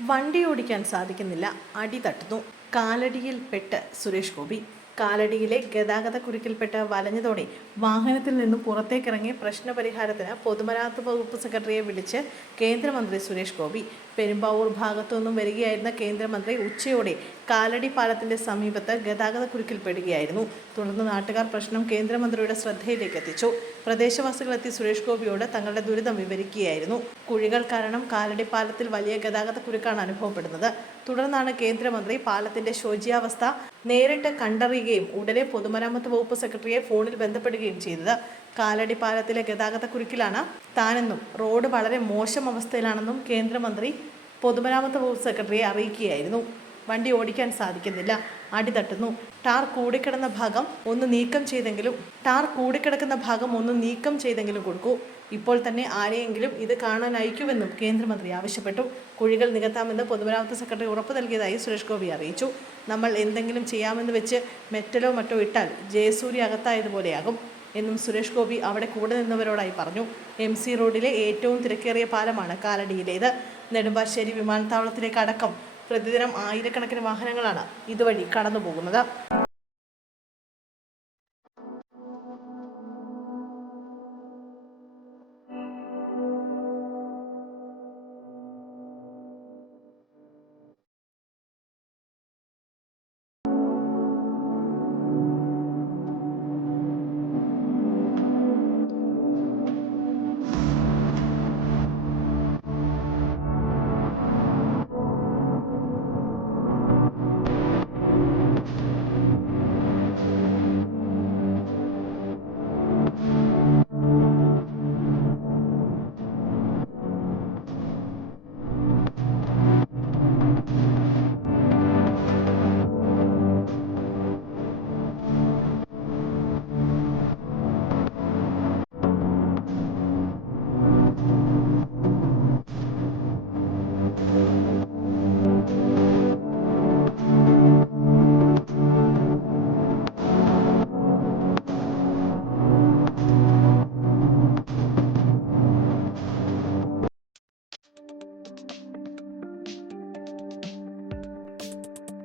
വണ്ടി ഓടിക്കാൻ സാധിക്കുന്നില്ല. അടി തട്ടുന്നു. കാലടിയിൽ പെട്ട് സുരേഷ് ഗോപി. കാലടിയിലെ ഗതാഗത കുരുക്കിൽപ്പെട്ട് വലഞ്ഞതോടെ വാഹനത്തിൽ നിന്നും പുറത്തേക്കിറങ്ങി പ്രശ്നപരിഹാരത്തിന് പൊതുമരാമത്ത് വകുപ്പ് സെക്രട്ടറിയെ വിളിച്ച് കേന്ദ്രമന്ത്രി സുരേഷ് ഗോപി. പെരുമ്പാവൂർ ഭാഗത്തു നിന്നും വരികയായിരുന്ന കേന്ദ്രമന്ത്രി ഉച്ചയോടെ കാലടി പാലത്തിന്റെ സമീപത്ത് ഗതാഗത കുരുക്കിൽപ്പെടുകയായിരുന്നു തുടർന്ന് നാട്ടുകാർ പ്രശ്നം കേന്ദ്രമന്ത്രിയുടെ ശ്രദ്ധയിലേക്ക് എത്തിച്ചു. പ്രദേശവാസികളെത്തി സുരേഷ് ഗോപിയോട് തങ്ങളുടെ ദുരിതം വിവരിക്കുകയായിരുന്നു. കുഴികൾ കാരണം കാലടി പാലത്തിൽ വലിയ ഗതാഗത കുരുക്കാണ് അനുഭവപ്പെടുന്നത്. തുടർന്നാണ് കേന്ദ്രമന്ത്രി പാലത്തിന്റെ ശോച്യാവസ്ഥ നേരിട്ട് കണ്ടറിയുകയും ഉടനെ പൊതുമരാമത്ത് വകുപ്പ് സെക്രട്ടറിയെ ഫോണിൽ ബന്ധപ്പെടുകയും ചെയ്തത് കാലടി പാലത്തിലെ ഗതാഗത കുരുക്കിലാണ് താനെന്നും റോഡ് വളരെ മോശം അവസ്ഥയിലാണെന്നും കേന്ദ്രമന്ത്രി പൊതുമരാമത്ത് വകുപ്പ് സെക്രട്ടറിയെ അറിയിക്കുകയായിരുന്നു. വണ്ടി ഓടിക്കാൻ സാധിക്കുന്നില്ല. അടി തട്ടുന്നു. ടാർ കൂടിക്കിടന്ന ഭാഗം ഒന്ന് നീക്കം ചെയ്തെങ്കിലും ടാർ കൂടിക്കിടക്കുന്ന ഭാഗം ഒന്ന് നീക്കം ചെയ്തെങ്കിലും കൊടുക്കൂ. ഇപ്പോൾ തന്നെ ആരെയെങ്കിലും ഇത് കാണാൻ അയക്കുമെന്നും കേന്ദ്രമന്ത്രി ആവശ്യപ്പെട്ടു. കുഴികൾ നികത്താമെന്ന് പൊതുമരാമത്ത് സെക്രട്ടറി ഉറപ്പ് നൽകിയതായി സുരേഷ് ഗോപി അറിയിച്ചു. നമ്മൾ എന്തെങ്കിലും ചെയ്യാമെന്ന് വെച്ച് മെറ്റലോ മറ്റോ ഇട്ടാൽ ജയസൂര്യ അകത്തായതുപോലെയാകും എന്നും സുരേഷ് ഗോപി അവിടെ കൂടെ നിന്നവരോടായി പറഞ്ഞു. എം സി റോഡിലെ ഏറ്റവും തിരക്കേറിയ പാലമാണ് കാലടിയിലേത്. നെടുമ്പാശ്ശേരി വിമാനത്താവളത്തിലേക്ക് അടക്കം പ്രതിദിനം ആയിരക്കണക്കിന് വാഹനങ്ങളാണ് ഇതുവഴി കടന്നു പോകുന്നത്